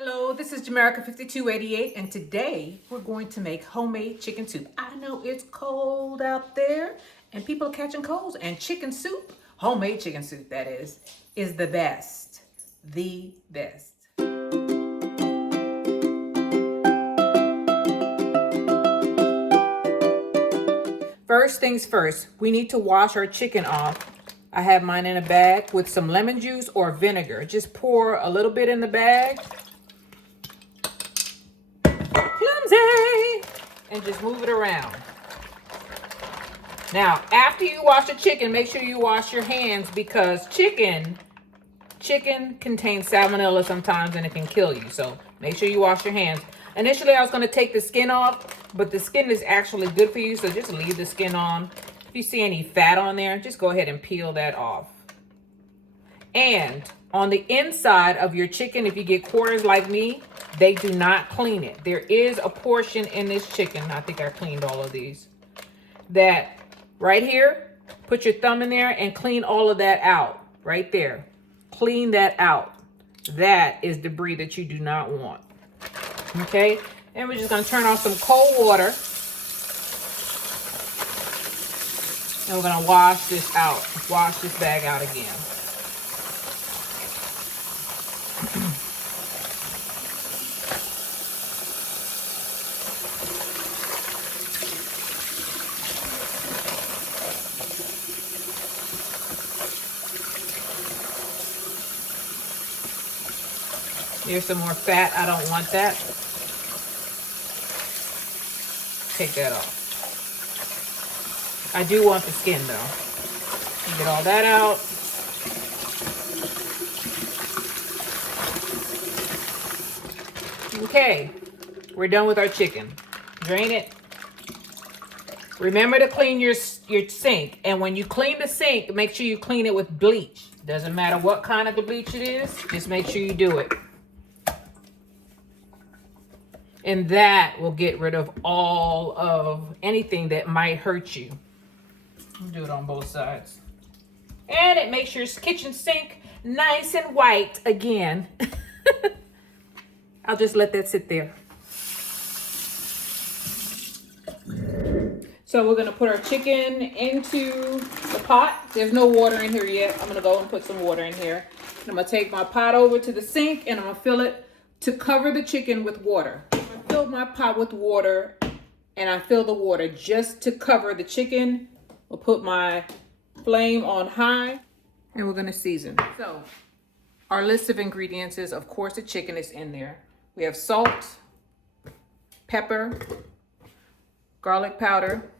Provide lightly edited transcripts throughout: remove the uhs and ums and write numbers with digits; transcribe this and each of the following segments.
Hello, this is Jamerica 5288, and today we're going to make homemade chicken soup. I know it's cold out there and people are catching colds, and chicken soup, homemade chicken soup that is the best. The best. First things first, we need to wash our chicken off. I have mine in a bag with some lemon juice or vinegar. Just pour a little bit in the bag. And just move it around. Now, after you wash the chicken, make sure you wash your hands because chicken contains salmonella sometimes and it can kill you. So make sure you wash your hands. Initially, I was going to take the skin off, but the skin is actually good for you. So just leave the skin on. If you see any fat on there, just go ahead and peel that off. And on the inside of your chicken, if you get quarters like me, they do not clean it. There is a portion in this chicken, I think I cleaned all of these, that right here, put your thumb in there and clean all of that out. Right there. Clean that out. That is debris that you do not want. Okay? And we're just going to turn off some cold water. And we're going to wash this out. Wash this bag out again. Here's some more fat. I don't want that. Take that off. I do want the skin though. Get all that out. Okay, we're done with our chicken. Drain it. Remember to clean your sink. And when you clean the sink, make sure you clean it with bleach. Doesn't matter what kind of the bleach it is. Just make sure you do it. And that will get rid of all of anything that might hurt you. I'll do it on both sides. And it makes your kitchen sink nice and white again. I'll just let that sit there. So we're gonna put our chicken into the pot. There's no water in here yet. I'm gonna go and put some water in here. And I'm gonna take my pot over to the sink and I'm gonna fill it to cover the chicken with water. I filled my pot with water and I fill the water just to cover the chicken. We'll put my flame on high and we're gonna season. So our list of ingredients is, of course, the chicken is in there. We have salt, pepper, garlic powder,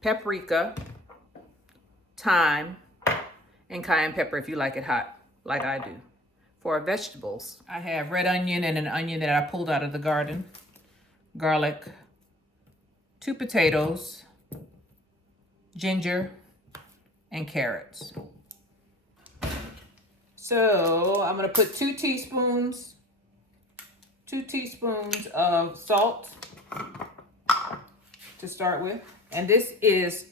paprika, thyme, and cayenne pepper if you like it hot, like I do. For our vegetables, I have red onion and an onion that I pulled out of the garden, garlic, 2 potatoes, ginger, and carrots. So I'm gonna put 2 teaspoons of salt to start with, and this is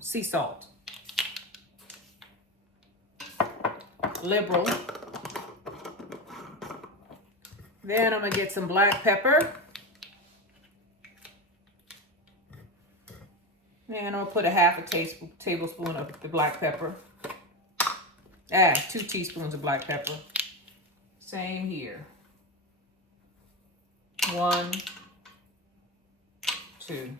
sea salt. Liberal. Then I'm gonna get some black pepper. And I'm gonna put a half a tablespoon of the black pepper. 2 teaspoons of black pepper. Same here. 1, 2.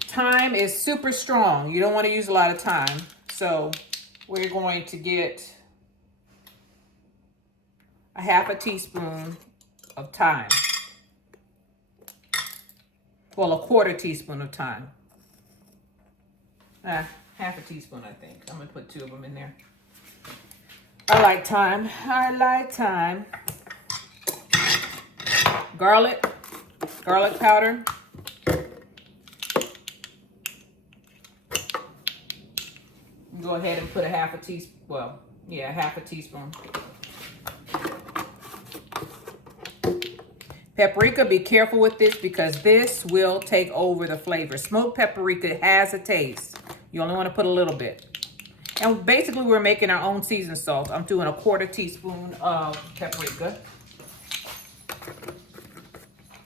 Thyme is super strong. You don't want to use a lot of thyme. So we're going to get a half a teaspoon of thyme. Well, a 1/4 teaspoon of thyme. Half a teaspoon, I think. I'm gonna put 2 of them in there. I like thyme. I like thyme. Garlic powder. Go ahead and put a half a teaspoon. Well, yeah, half a teaspoon. Paprika, be careful with this because this will take over the flavor. Smoked paprika has a taste. You only want to put a little bit. And basically we're making our own seasoned salt. I'm doing a 1/4 teaspoon of paprika.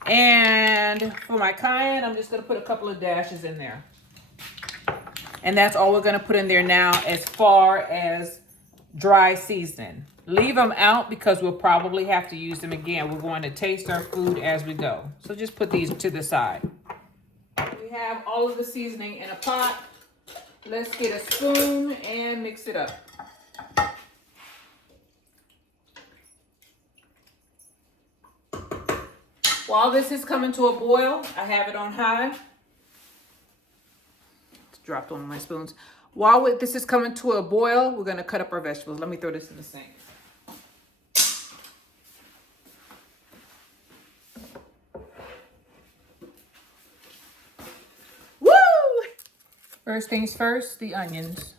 And for my cayenne, I'm just gonna put a couple of dashes in there. And that's all we're gonna put in there now as far as dry seasoning. Leave them out because we'll probably have to use them again. We're going to taste our food as we go. So just put these to the side. We have all of the seasoning in a pot. Let's get a spoon and mix it up. While this is coming to a boil, I have it on high. It's dropped on my spoons. While this is coming to a boil, we're gonna cut up our vegetables. Let me throw this in the sink. Woo! First things first, the onions.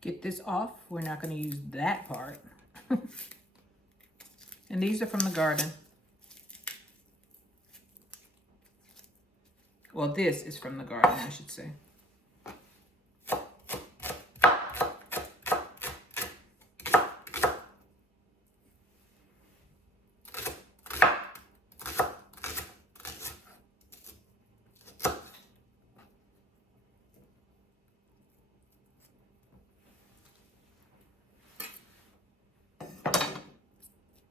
Get this off. We're not going to use that part. And these are from the garden. Well, this is from the garden, I should say.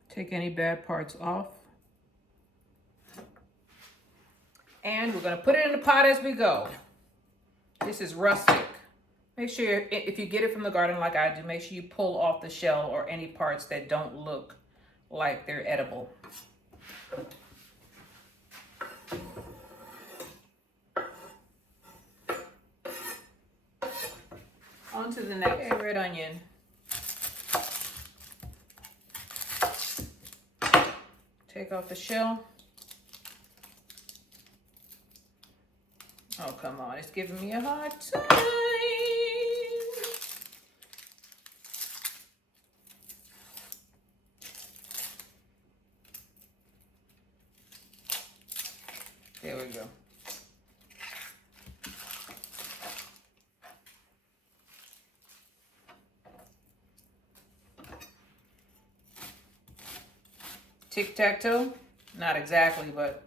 Take any bad parts off. And we're gonna put it in the pot as we go. This is rustic. Make sure if you get it from the garden like I do, make sure you pull off the shell or any parts that don't look like they're edible. On to the next red onion. Take off the shell. Oh, come on. It's giving me a hard time. There we go. Tic-tac-toe? Not exactly, but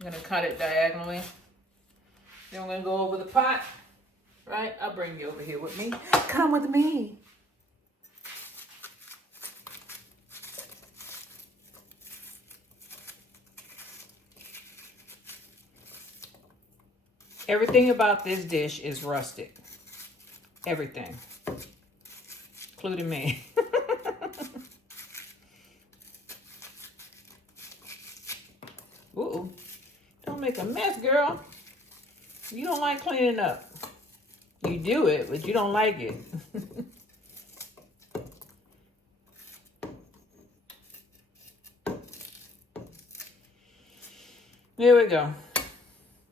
I'm gonna cut it diagonally. Then we're gonna go over the pot, right? I'll bring you over here with me. Come with me. Everything about this dish is rustic. Everything, including me. Ooh, don't make a mess, girl. You don't like cleaning up. You do it, but you don't like it. There we go.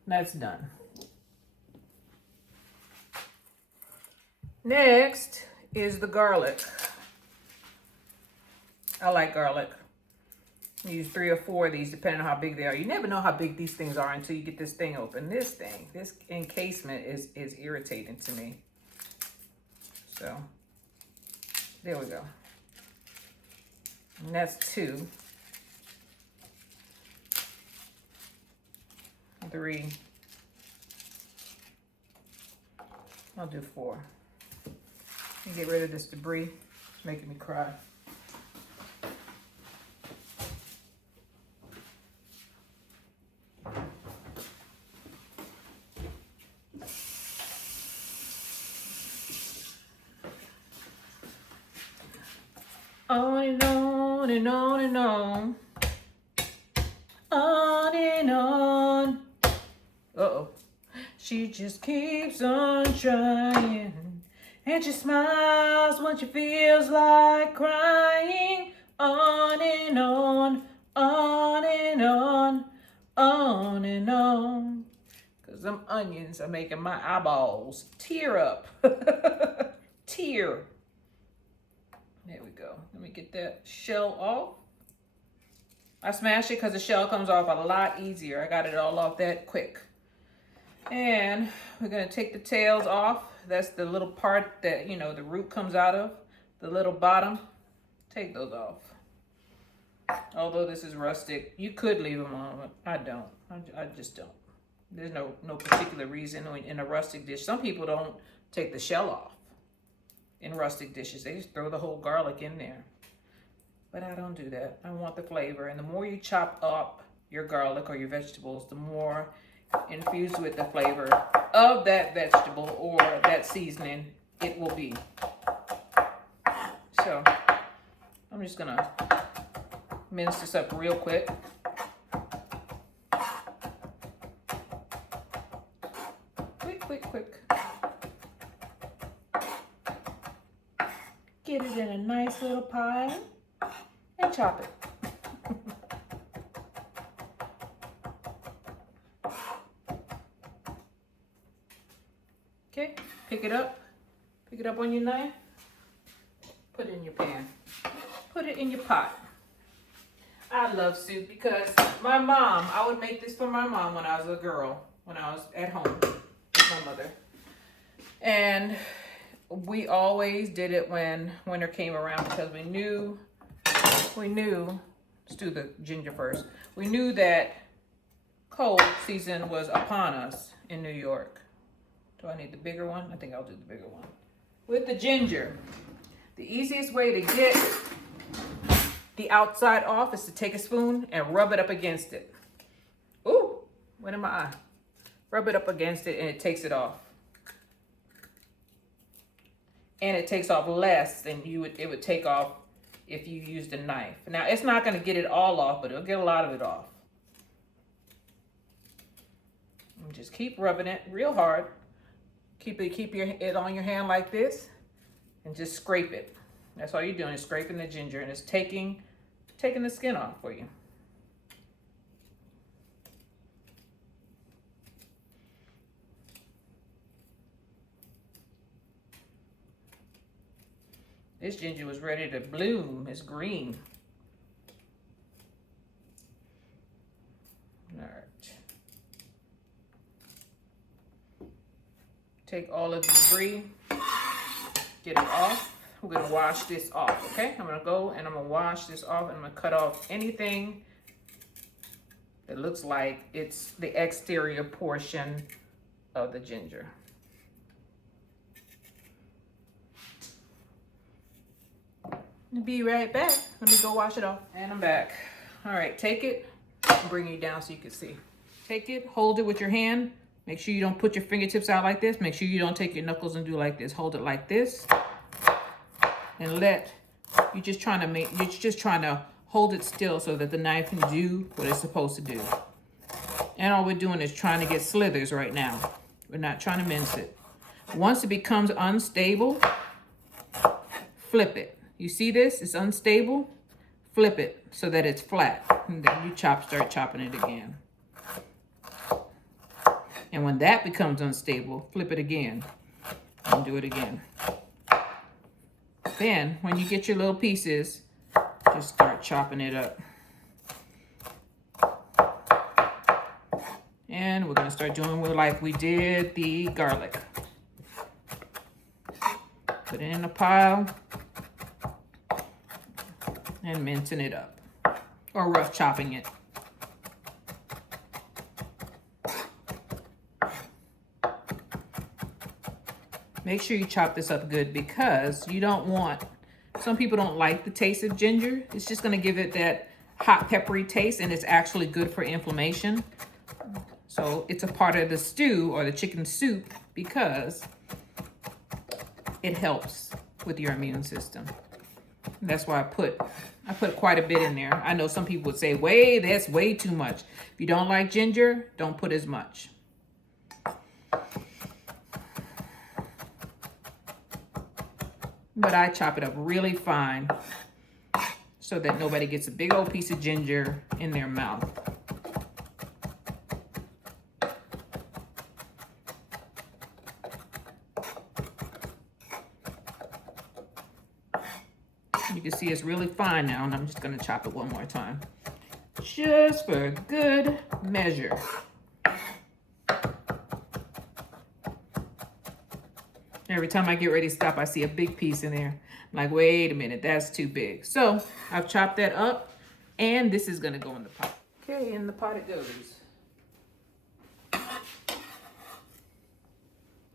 That's done. Next is the garlic. I like garlic. Use 3 or 4 of these, depending on how big they are. You never know how big these things are until you get this thing open. This encasement is irritating to me. So, there we go. And that's 2. 3. I'll do 4. And get rid of this debris. It's making me cry. On and on and on and on. On and on. Uh-oh. She just keeps on trying. And she smiles when she feels like crying. On and on, on and and on and on. Because them onions are making my eyeballs tear up. Tear. There we go. Let me get that shell off. I smashed it because the shell comes off a lot easier. I got it all off that quick. And we're going to take the tails off. That's the little part that, you know, the root comes out of. The little bottom. Take those off. Although this is rustic, you could leave them on, but I don't. I just don't. There's no particular reason in a rustic dish. Some people don't take the shell off in rustic dishes. They just throw the whole garlic in there. But I don't do that. I want the flavor. And the more you chop up your garlic or your vegetables, the more infused with the flavor of that vegetable or that seasoning it will be. So I'm just gonna mince this up real quick. Quick. Get it in a nice little pile and chop it. Okay, pick it up on your knife, put it in your pan, put it in your pot. I love soup because my mom, I would make this for my mom when I was a girl, when I was at home with my mother. And we always did it when winter came around because we knew, let's do the ginger first. We knew that cold season was upon us in New York. Do I need the bigger one? I think I'll do the bigger one. With the ginger, the easiest way to get the outside off is to take a spoon and rub it up against it. Ooh, went in my eye. Rub it up against it and it takes it off. And it takes off less than it would take off if you used a knife. Now, it's not going to get it all off, but it'll get a lot of it off. And just keep rubbing it real hard. Keep it on your hand like this and just scrape it. That's all you're doing is scraping the ginger and it's taking the skin off for you. This ginger was ready to bloom. It's green. All right. Take all of the debris, get it off. We're gonna wash this off, okay? I'm gonna go and I'm gonna wash this off and I'm gonna cut off anything that looks like it's the exterior portion of the ginger. Be right back. Let me go wash it off. And I'm back. All right, take it. I'll bring you down so you can see. Take it, hold it with your hand. Make sure you don't put your fingertips out like this. Make sure you don't take your knuckles and do like this. Hold it like this. And you're just trying to hold it still so that the knife can do what it's supposed to do. And all we're doing is trying to get slithers right now. We're not trying to mince it. Once it becomes unstable, flip it. You see this? It's unstable. Flip it so that it's flat. And then you start chopping it again. And when that becomes unstable, flip it again. And do it again. Then, when you get your little pieces, just start chopping it up. And we're going to start doing like we did the garlic. Put it in a pile. And mincing it up. Or rough chopping it. Make sure you chop this up good because you don't want, some people don't like the taste of ginger. It's just gonna give it that hot peppery taste and it's actually good for inflammation. So it's a part of the stew or the chicken soup because it helps with your immune system. And that's why I put quite a bit in there. I know some people would say, that's way too much. If you don't like ginger, don't put as much. But I chop it up really fine so that nobody gets a big old piece of ginger in their mouth. You can see it's really fine now, and I'm just gonna chop it one more time. Just for good measure. Every time I get ready to stop, I see a big piece in there. I'm like, wait a minute, that's too big. So I've chopped that up, and this is gonna go in the pot. Okay, in the pot it goes.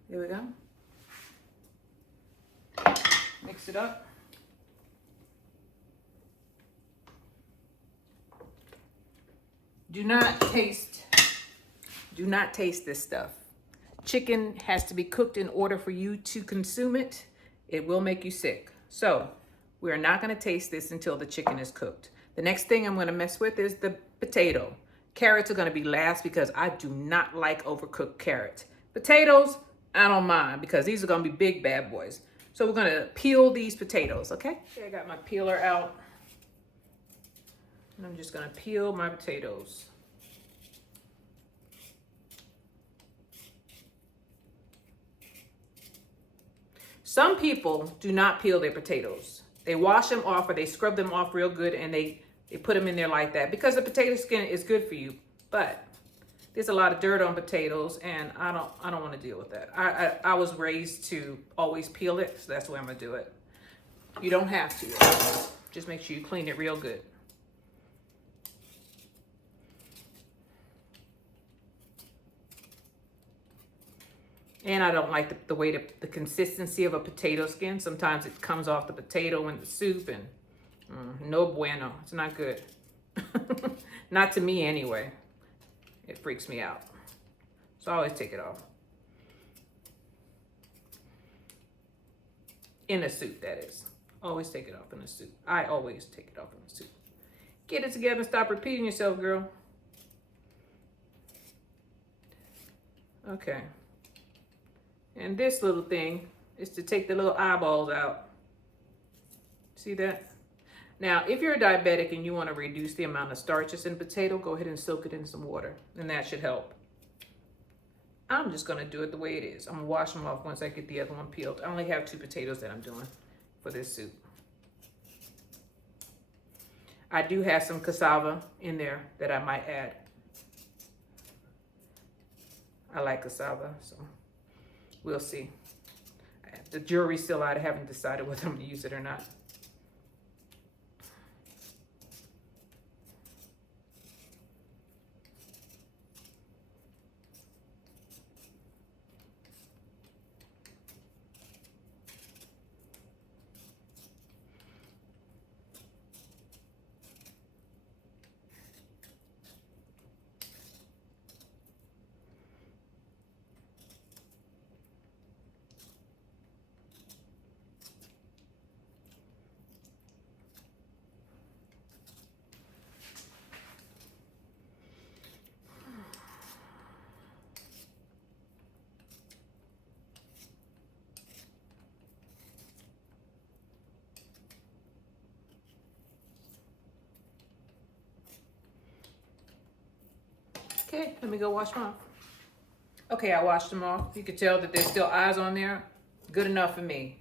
Here we go. Mix it up. Do not taste this stuff. Chicken has to be cooked in order for you to consume it. It will make you sick. So we are not gonna taste this until the chicken is cooked. The next thing I'm gonna mess with is the potato. Carrots are gonna be last because I do not like overcooked carrots. Potatoes, I don't mind because these are gonna be big bad boys. So we're gonna peel these potatoes, okay? Okay, I got my peeler out. And I'm just gonna peel my potatoes. Some people do not peel their potatoes. They wash them off or they scrub them off real good and they put them in there like that because the potato skin is good for you. But there's a lot of dirt on potatoes and I don't want to deal with that. I was raised to always peel it, so that's the way I'm gonna do it. You don't have to. Just make sure you clean it real good. And I don't like the way the consistency of a potato skin. Sometimes it comes off the potato in the soup and no bueno. It's not good. Not to me anyway. It freaks me out. So I always take it off. In a soup, that is. Always take it off in a soup. I always take it off in a soup. Get it together and stop repeating yourself, girl. Okay. And this little thing is to take the little eyeballs out. See that? Now, if you're a diabetic and you want to reduce the amount of starches in potato, go ahead and soak it in some water, and that should help. I'm just going to do it the way it is. I'm going to wash them off once I get the other one peeled. I only have 2 potatoes that I'm doing for this soup. I do have some cassava in there that I might add. I like cassava, so we'll see. The jury's still out. I haven't decided whether I'm going to use it or not. Okay, let me go wash them off. Okay, I washed them off. You can tell that there's still eyes on there. Good enough for me.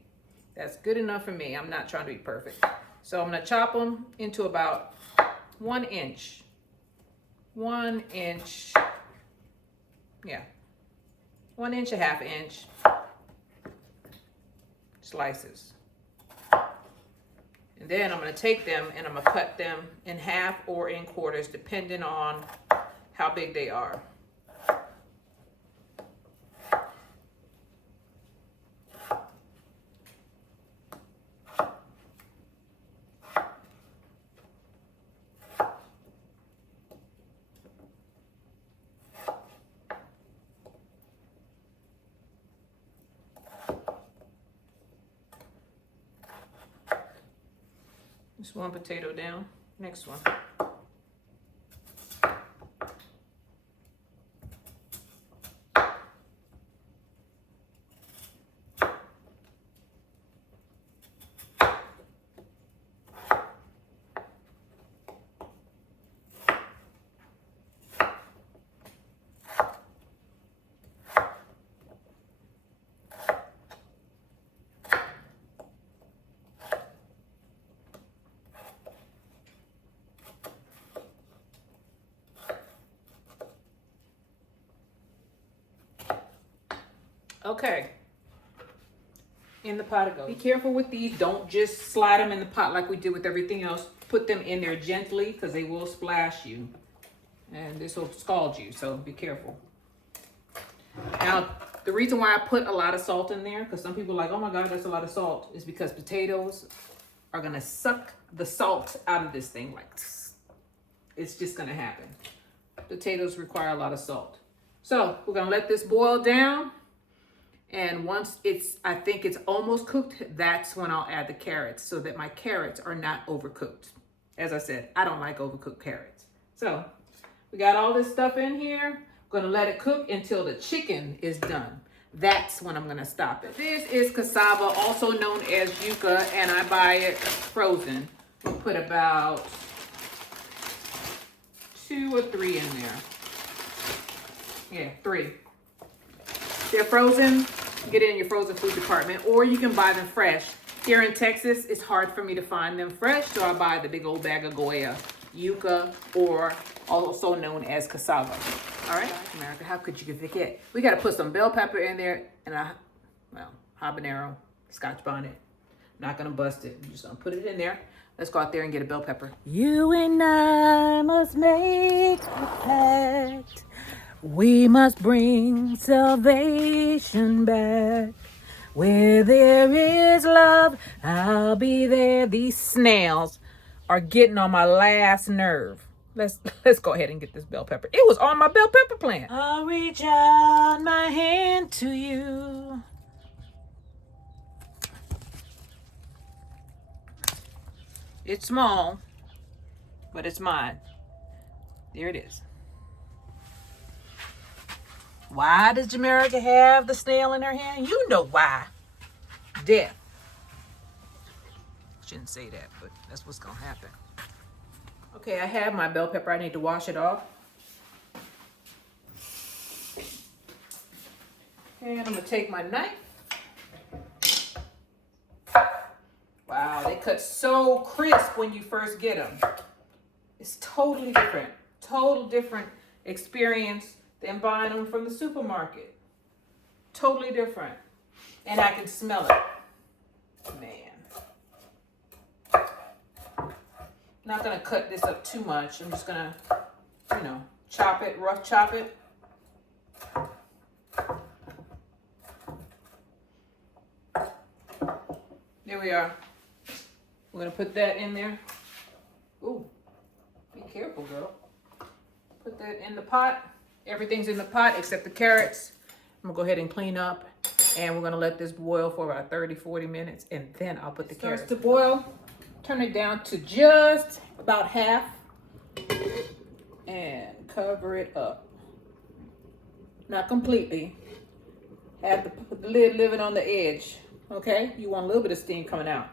That's good enough for me. I'm not trying to be perfect. So I'm gonna chop them into about 1 inch. 1 inch. Yeah. 1 inch, 1/2 inch slices. And then I'm gonna take them and I'm gonna cut them in half or in quarters, depending on how big they are. Just 1 potato down. Next one. Okay. In the pot it goes. Be careful with these. Don't just slide them in the pot like we did with everything else. Put them in there gently because they will splash you. And this will scald you, so be careful. Now, the reason why I put a lot of salt in there, because some people are like, oh my God, that's a lot of salt, is because potatoes are gonna suck the salt out of this thing. Like, it's just gonna happen. Potatoes require a lot of salt. So we're gonna let this boil down. And once I think it's almost cooked, that's when I'll add the carrots so that my carrots are not overcooked. As I said, I don't like overcooked carrots. So we got all this stuff in here. I'm gonna let it cook until the chicken is done. That's when I'm gonna stop it. This is cassava, also known as yuca, and I buy it frozen. We'll put about 2 or 3 in there. Yeah, 3. They're frozen. Get it in your frozen food department, or you can buy them fresh. Here in Texas, it's hard for me to find them fresh, so I buy the big old bag of Goya, yuca, or also known as cassava. All right, America, how could you forget? We got to put some bell pepper in there and habanero, scotch bonnet. Not gonna bust it. I'm just gonna put it in there. Let's go out there and get a bell pepper. You and I must make a pact. We must bring salvation back. Where there is love, I'll be there. These snails are getting on my last nerve. Let's go ahead and get this bell pepper. It was on my bell pepper plant. I'll reach out my hand to you. It's small, but it's mine. There it is. Why does Jamerica have the snail in her hand? You know why. Death. Shouldn't say that, but that's what's gonna happen. Okay, I have my bell pepper. I need to wash it off. And I'm gonna take my knife. Wow, they cut so crisp when you first get them. It's totally different. Total different experience than buying them from the supermarket. Totally different. And I can smell it. Man. Not gonna cut this up too much. I'm just gonna, chop it, rough chop it. There we are. We're gonna put that in there. Ooh, be careful, girl. Put that in the pot. Everything's in the pot except the carrots. I'm gonna go ahead and clean up, and we're gonna let this boil for about 30-40 minutes, and then I'll put the carrots. Starts to boil. Turn it down to just about half and cover it up. Not completely. Have the lid living on the edge. Okay? You want a little bit of steam coming out.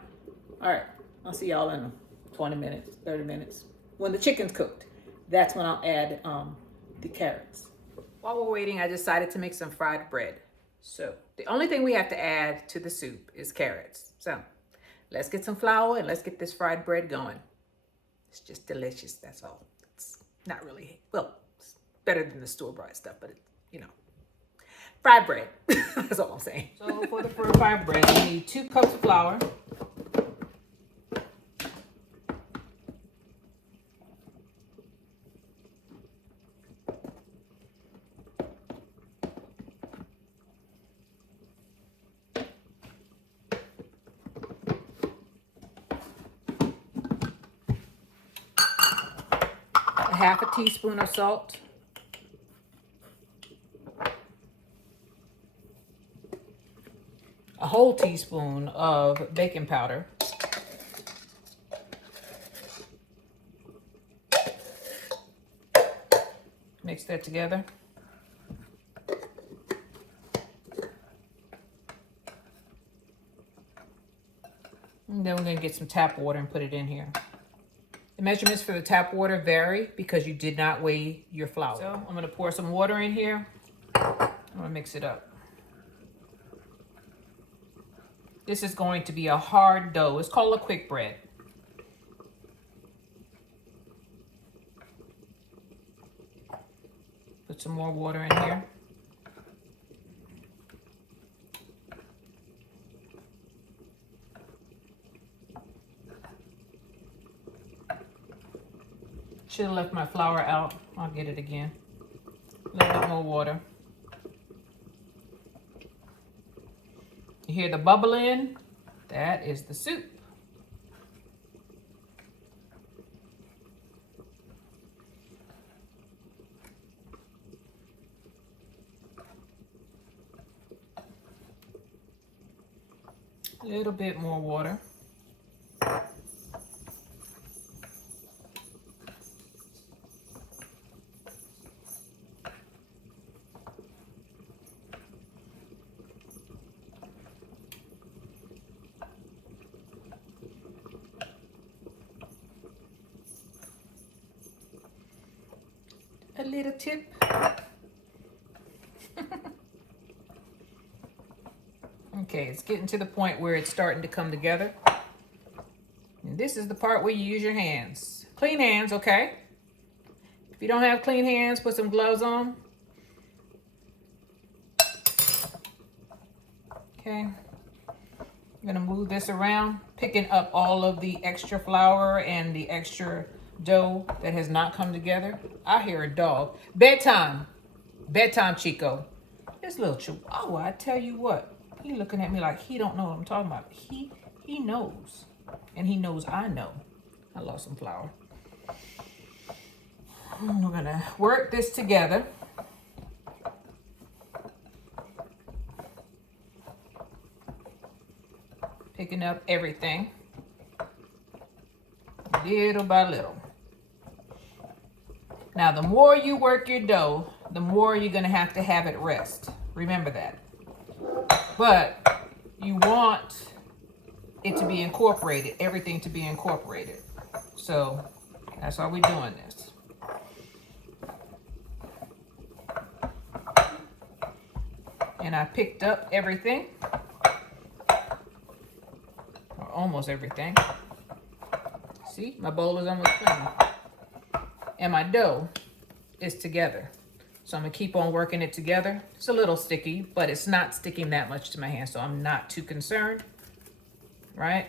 All right. I'll see y'all in 20 minutes, 30 minutes. When the chicken's cooked, that's when I'll add the carrots. While we're waiting, I decided to make some fried bread. So the only thing we have to add to the soup is carrots. So let's get some flour and let's get this fried bread going. It's just delicious, that's all. It's not really, it's better than the store-bought stuff, but fried bread. That's all I'm saying. So for the fried bread, we need 2 cups of flour. Half a teaspoon of salt. A whole teaspoon of baking powder. Mix that together. And then we're going to get some tap water and put it in here. The measurements for the tap water vary because you did not weigh your flour. So I'm gonna pour some water in here. I'm gonna mix it up. This is going to be a hard dough. It's called a quick bread. Put some more water in here. Should have left my flour out. I'll get it again. A little bit more water. You hear the bubbling? That is the soup. A little bit more water. A little tip. Okay, it's getting to the point where it's starting to come together. And this is the part where you use your hands. Clean hands, okay? If you don't have clean hands, put some gloves on. Okay. I'm gonna move this around, picking up all of the extra flour and the extra dough that has not come together. I hear a dog. Bedtime. Bedtime, Chico. This little chihuahua, I tell you what. He looking at me like he don't know what I'm talking about. He knows. And he knows I know. I lost some flour. We're gonna work this together. Picking up everything. Little by little. Now, the more you work your dough, the more you're gonna have it rest. Remember that. But you want it to be incorporated, everything to be incorporated. So that's why we're doing this. And I picked up everything, or almost everything. See, my bowl is almost clean. And my dough is together. So I'm gonna keep on working it together. It's a little sticky, but it's not sticking that much to my hand, so I'm not too concerned, right?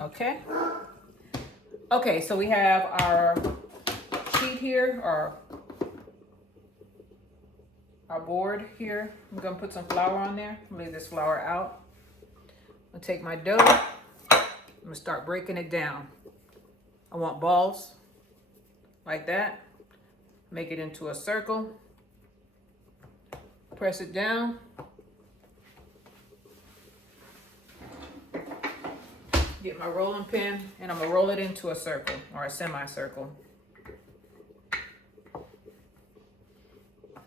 Okay. Okay, so we have our sheet here, our board here. I'm gonna put some flour on there. Leave this flour out. I'm gonna take my dough. I'm gonna start breaking it down. I want balls like that. Make it into a circle. Press it down. Get my rolling pin and I'm gonna roll it into a circle or a semicircle.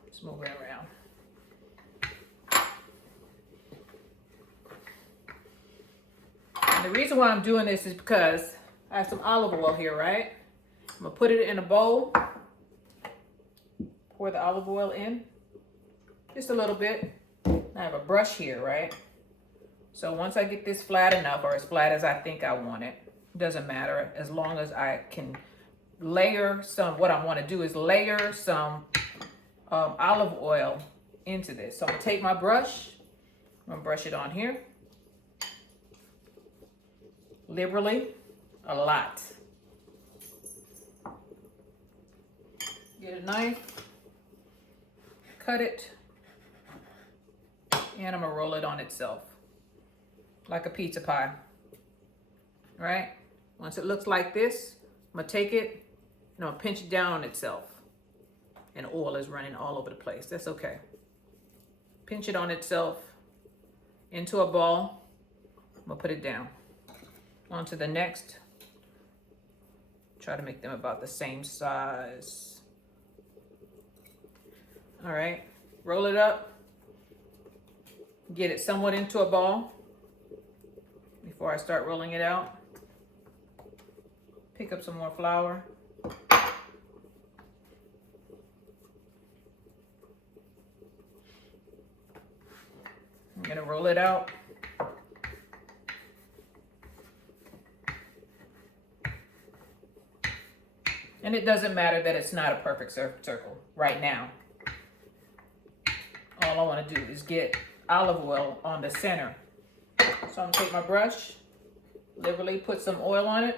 Just move it around. And the reason why I'm doing this is because I have some olive oil here, right? I'm gonna put it in a bowl. Pour the olive oil in, just a little bit. I have a brush here, right? So once I get this flat enough, or as flat as I think I want it, doesn't matter, as long as I can layer some, what I want to do is layer some olive oil into this. So I'm gonna take my brush, I'm gonna brush it on here. Liberally, a lot. Get a knife, cut it, and I'm gonna roll it on itself. Like a pizza pie, right? Once it looks like this, I'm gonna take it and I'm gonna pinch it down on itself. And oil is running all over the place. That's okay. Pinch it on itself into a ball. I'm gonna put it down. On to the next. Try to make them about the same size. All right, roll it up. Get it somewhat into a ball. Before I start rolling it out, pick up some more flour. I'm gonna roll it out. And And it doesn't matter that it's not a perfect circle right now. All I want to do is get olive oil on the center. So I'm going to take my brush, liberally put some oil on it.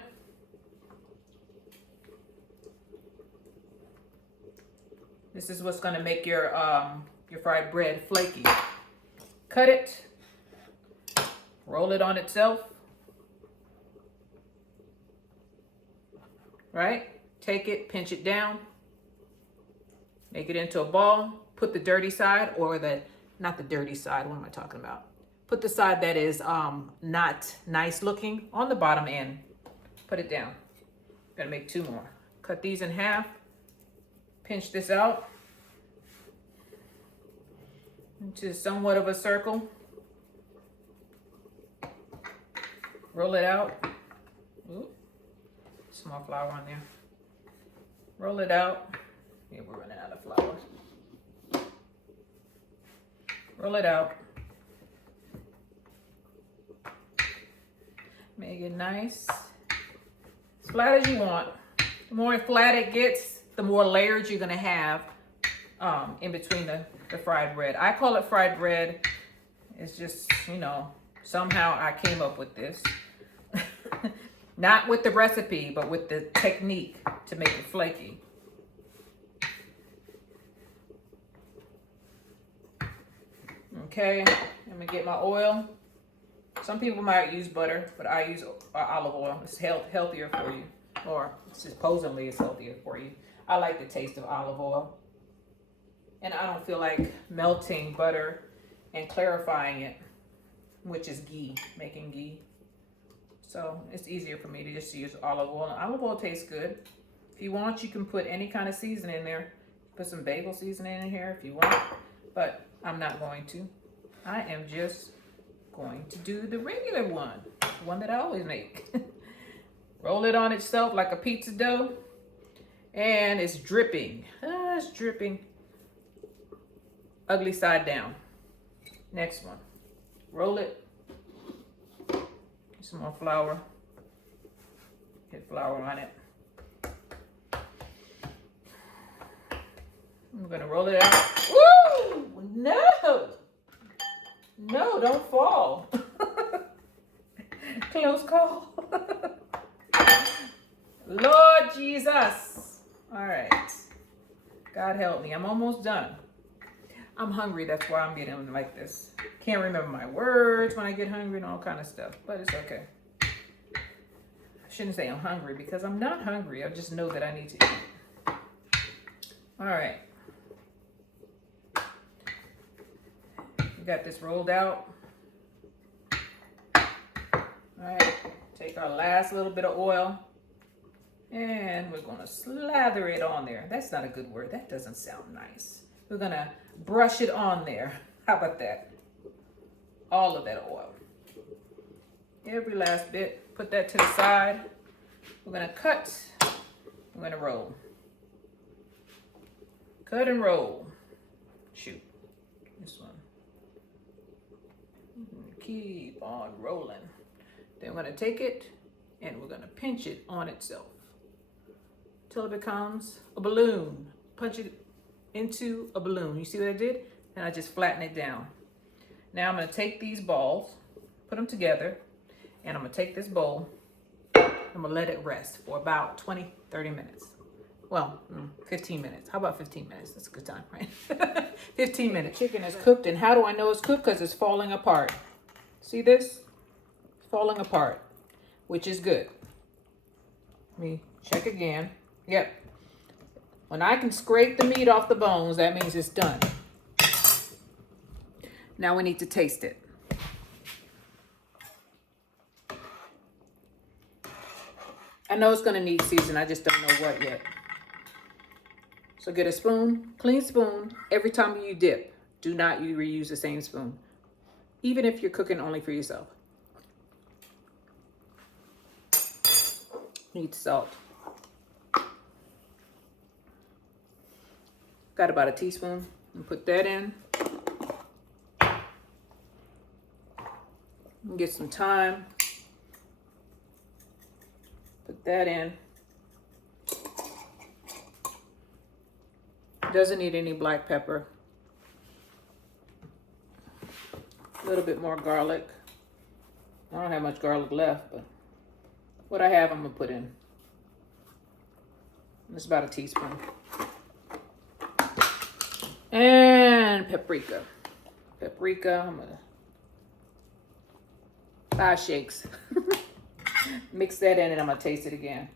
This is what's going to make your fried bread flaky. Cut it, roll it on itself, right? Take it, pinch it down, make it into a ball, put the dirty side, or not the dirty side, what am I talking about? Put the side that is not nice looking on the bottom end. Put it down. Gonna make 2 more. Cut these in half, pinch this out into somewhat of a circle. Roll it out. Ooh, some more flour on there. Roll it out. Yeah, we're running out of flour. Roll it out. Make it nice. As flat as you want. The more flat it gets, the more layers you're gonna have in between the fried bread. I call it fried bread. It's just, you know, somehow I came up with this. Not with the recipe, but with the technique to make it flaky. Okay, I'm gonna get my oil. Some people might use butter, but I use olive oil. It's healthier for you, or supposedly it's healthier for you. I like the taste of olive oil. And I don't feel like melting butter and clarifying it, which is ghee, making ghee. So it's easier for me to just use olive oil. And olive oil tastes good. If you want, you can put any kind of seasoning in there. Put some bagel seasoning in here if you want, but I'm not going to. I am just going to do the regular one, the one that I always make. Roll it on itself like a pizza dough, and it's dripping. It's dripping. Ugly side down. Next one. Roll it. Some more flour. Get flour on it. I'm gonna roll it out. Woo! No! No, don't fall. Close call. Lord Jesus. All right. God help me. I'm almost done. I'm hungry. That's why I'm getting like this. Can't remember my words when I get hungry and all kind of stuff, but it's okay. I shouldn't say I'm hungry because I'm not hungry. I just know that I need to eat. All right. We got this rolled out. All right. Take our last little bit of oil and we're going to slather it on there. That's not a good word. That doesn't sound nice. We're going to brush it on there. How about that? All of that oil. Every last bit. Put that to the side. We're going to cut. We're going to roll. Cut and roll. Shoot. This one. Keep on rolling. Then we're going to take it and we're going to pinch it on itself until it becomes a balloon. Punch it into a balloon. You see what I did? And I just flatten it down. Now I'm going to take these balls, put them together, and I'm going to take this bowl. I'm going to let it rest for about 20, 30 minutes. Well, 15 minutes. How about 15 minutes? That's a good time, right? 15 minutes. Chicken is cooked, and how do I know it's cooked? Because it's falling apart. See this? It's falling apart, which is good. Let me check again. Yep. When I can scrape the meat off the bones, that means it's done. Now we need to taste it. I know it's going to need season. I just don't know what yet. So get a spoon, clean spoon. Every time you dip, do not reuse the same spoon. Even if you're cooking only for yourself. Need salt. Got about a teaspoon. And put that in. And get some thyme. Put that in. Doesn't need any black pepper. A little bit more garlic. I don't have much garlic left, but what I have, I'm gonna put in. It's about a teaspoon. And paprika. Paprika, I'm gonna 5 shakes. Mix that in and I'm gonna taste it again.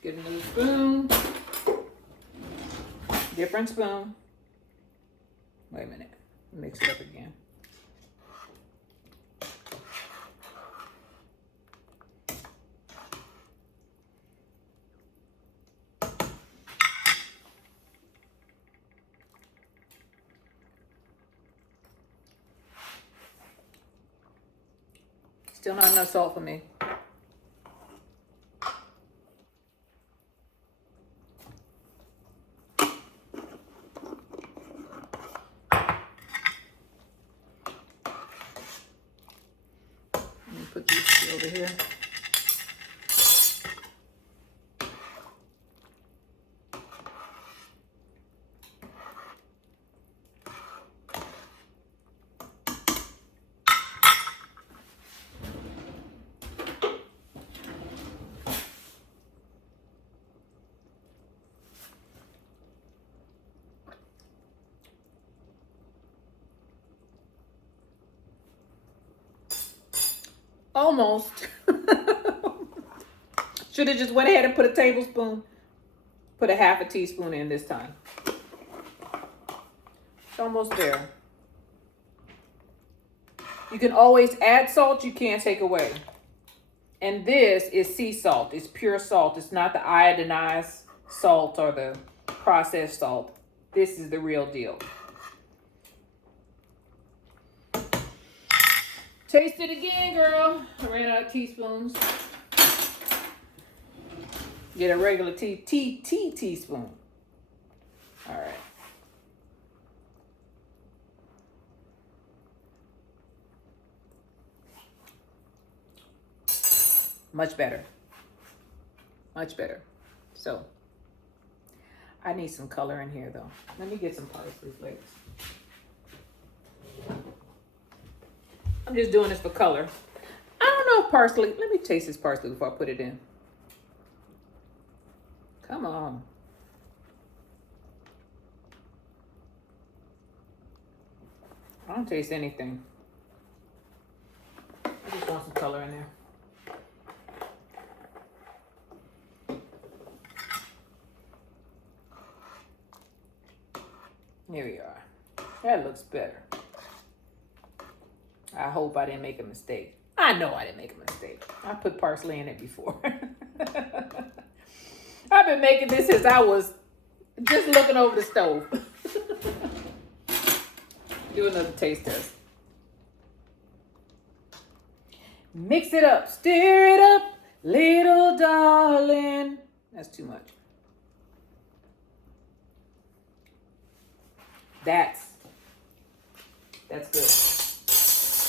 Get another spoon. Different spoon. Wait a minute. Mix it up again. Still not enough salt for me. Let me put these over here. Almost. Should have just went ahead and put a tablespoon. Put a half a teaspoon in this time. It's almost there. You can always add salt, you can't take away. And this is sea salt. It's pure salt. It's not the iodinized salt or the processed salt. This is the real deal. Taste it again, girl. I ran out of teaspoons. Get a regular teaspoon. All right. Much better. Much better. So, I need some color in here, though. Let me get some parsley flakes. I'm just doing this for color. I don't know if parsley. Let me taste this parsley before I put it in. Come on. I don't taste anything. I just want some color in there. Here we are. That looks better. I hope I didn't make a mistake. I know I didn't make a mistake. I put parsley in it before. I've been making this since I was just looking over the stove. Do another taste test. Mix it up. Stir it up, little darling. That's too much. That's good.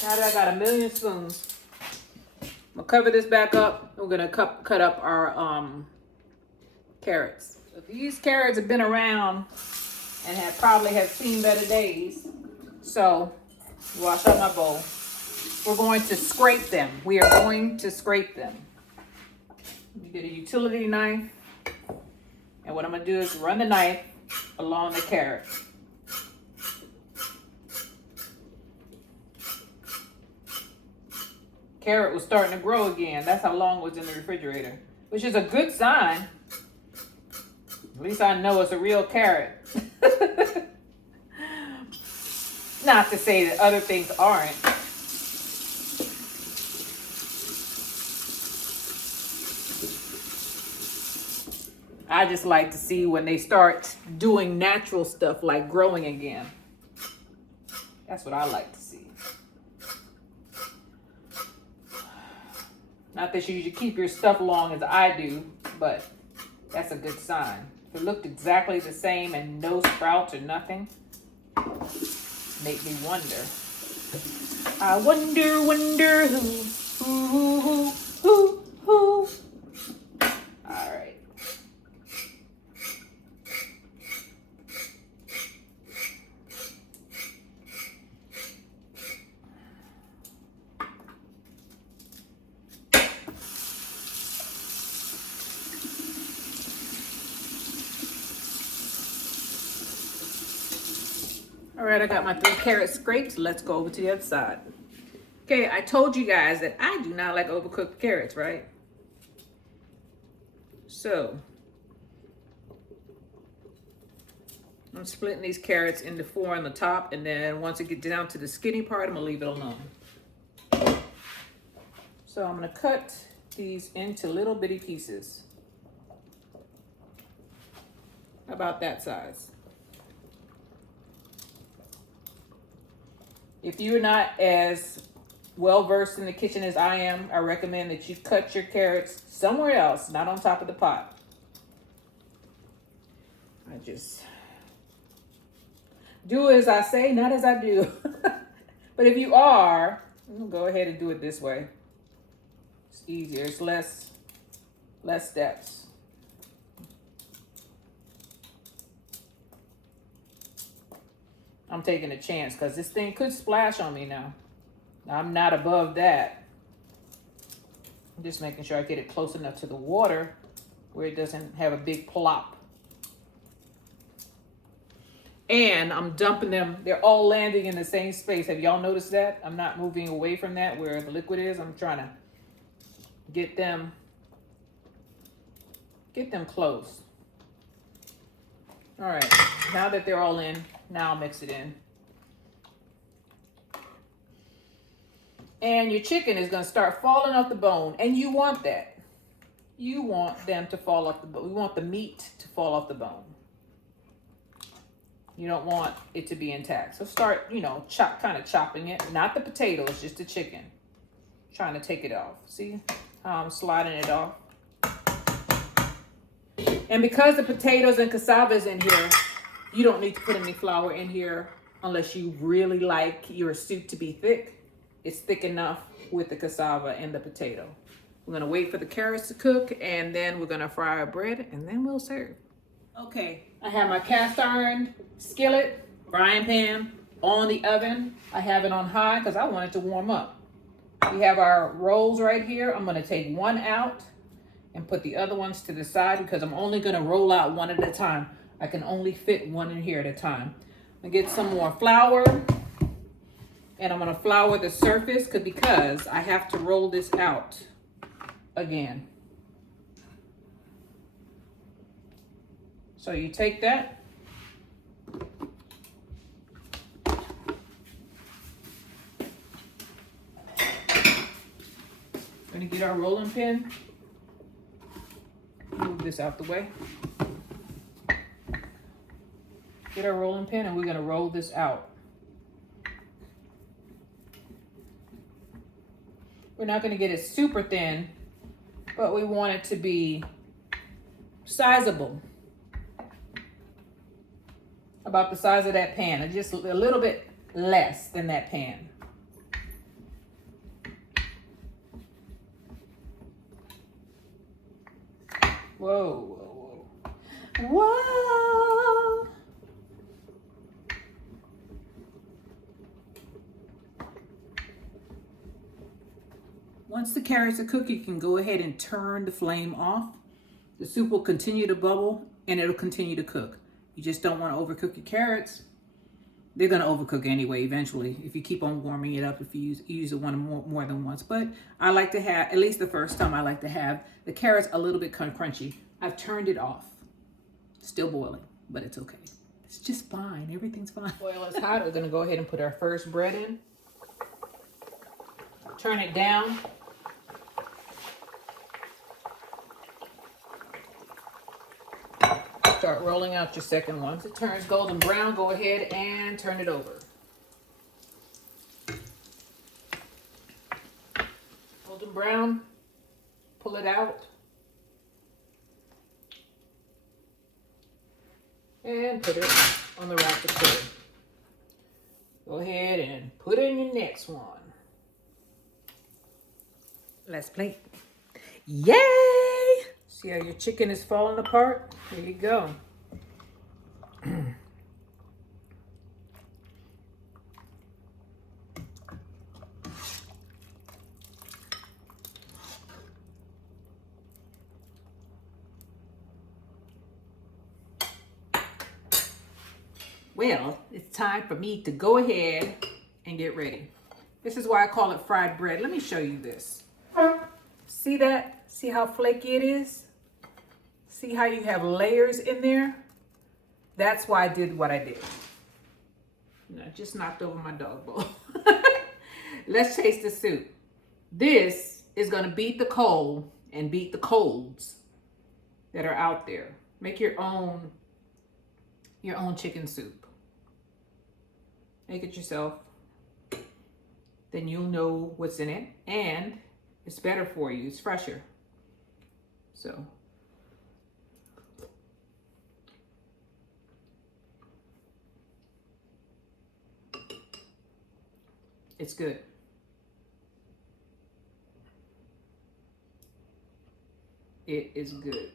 Now that I got a million spoons, I'm gonna cover this back up. We're gonna cut up our carrots. So these carrots have been around and probably have seen better days. So wash out my bowl. We're going to scrape them. We are going to scrape them. You get a utility knife, and what I'm gonna do is run the knife along the carrot. Carrot was starting to grow again. That's how long it was in the refrigerator, which is a good sign. At least I know it's a real carrot. Not to say that other things aren't. I just like to see when they start doing natural stuff like growing again. That's what I like to see. Not that you should keep your stuff long as I do, but that's a good sign. If it looked exactly the same and no sprouts or nothing, make me wonder. I wonder who. All right, I got my 3 carrots scraped. Let's go over to the other side. Okay, I told you guys that I do not like overcooked carrots, right? So I'm splitting these carrots into 4 on the top, and then once it gets down to the skinny part, I'm gonna leave it alone. So I'm gonna cut these into little bitty pieces, about that size. If you're not as well versed in the kitchen as I am, I recommend that you cut your carrots somewhere else, not on top of the pot. I just do as I say, not as I do. But if you are, go ahead and do it this way. It's easier, it's less steps. I'm taking a chance because this thing could splash on me now. I'm not above that. I'm just making sure I get it close enough to the water where it doesn't have a big plop. And I'm dumping them. They're all landing in the same space. Have y'all noticed that? I'm not moving away from that where the liquid is. I'm trying to get them close. All right, now that they're all in, now I'll mix it in. And your chicken is gonna start falling off the bone, and you want that. You want them to fall off the bone. We want the meat to fall off the bone. You don't want it to be intact. So start, kind of chopping it. Not the potatoes, just the chicken. Trying to take it off. See how I'm sliding it off? And because the potatoes and cassava is in here, you don't need to put any flour in here unless you really like your soup to be thick. It's thick enough with the cassava and the potato. We're gonna wait for the carrots to cook, and then we're gonna fry our bread, and then we'll serve. Okay, I have my cast iron skillet, frying pan on the oven. I have it on high because I want it to warm up. We have our rolls right here. I'm gonna take one out and put the other ones to the side because I'm only gonna roll out one at a time. I can only fit one in here at a time. I'm gonna get some more flour, and I'm gonna flour the surface because I have to roll this out again. So you take that, we're gonna get our rolling pin, move this out the way. Get our rolling pin, and we're gonna roll this out. We're not gonna get it super thin, but we want it to be sizable. About the size of that pan, and just a little bit less than that pan. Whoa, whoa, whoa. Whoa. Once the carrots are cooked, you can go ahead and turn the flame off. The soup will continue to bubble, and it'll continue to cook. You just don't want to overcook your carrots. They're going to overcook anyway eventually if you keep on warming it up, if you use it more than once. But I like to have, at least the first time, I like to have the carrots a little bit crunchy. I've turned it off. Still boiling, but it's okay. It's just fine. Everything's fine. Oil is hot. We're going to go ahead and put our first bread in. Turn it down. Start rolling out your second one. Once it turns golden brown, go ahead and turn it over. Golden brown, pull it out. And put it on the rack to cook. Go ahead and put in your next one. Let's plate. Yay! See how your chicken is falling apart? Here you go. Well, it's time for me to go ahead and get ready. This is why I call it fried bread. Let me show you this. See that? See how flaky it is? See how you have layers in there? That's why I did what I did. I just knocked over my dog bowl. Let's taste the soup. This is gonna beat the cold and beat the colds that are out there. Make your own chicken soup. Make it yourself. Then you'll know what's in it, and it's better for you. It's fresher. So it's good. It is good.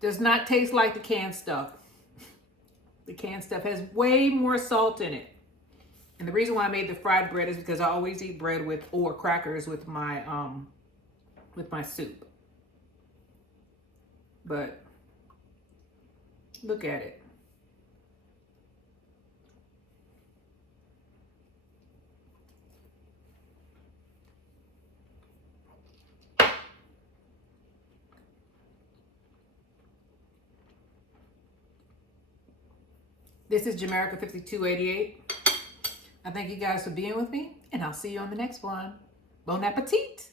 Does not taste like the canned stuff. The canned stuff has way more salt in it. And the reason why I made the fried bread is because I always eat bread with, or crackers with my soup. But look at it. This is Jamerica 5288. I thank you guys for being with me, and I'll see you on the next one. Bon appetit!